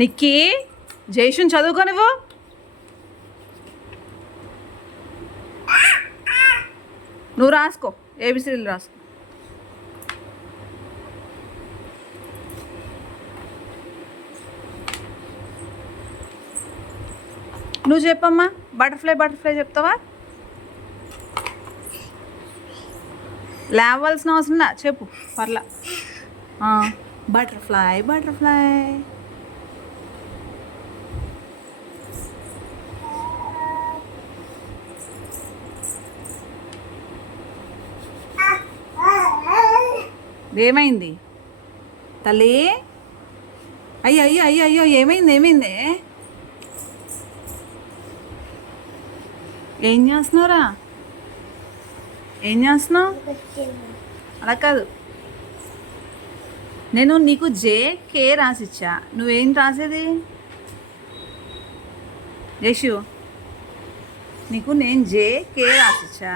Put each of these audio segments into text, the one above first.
నిక్కీ జైషుని చదువుకో నువ్వు. నువ్వు రాసుకో, ఏబిసిడీలు రాసుకో. నువ్వు చెప్పమ్మా, బటర్ఫ్లై బటర్ఫ్లై చెప్తావా? లేవలసిన అవసరం లా, చెప్పు పర్లా. Butterfly butterfly. ఏమైంది తల్లి? అయ్యో అయ్యో అయ్యో అయ్యో, ఏమైంది ఏమైంది? ఏం చేస్తున్నావురా? ఏం చేస్తున్నావు? అలా కాదు, నేను నీకు JK రాసిచ్చా, నువ్వేం రాసేది? యశు, నీకు నేను JK రాసిచ్చా.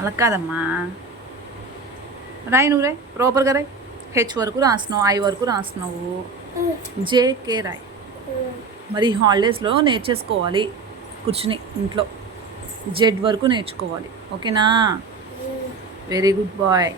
అలా కాదమ్మా, రాయి నువ్వు, రాయి ప్రాపర్గా రాయి. H వరకు రాస్తున్నావు, I వరకు రాస్తున్నావు, JK రాయి. మరి హాలిడేస్లో నేర్చేసుకోవాలి, కూర్చుని ఇంట్లో Z వరకు నేర్చుకోవాలి. ఓకేనా? Very good bye.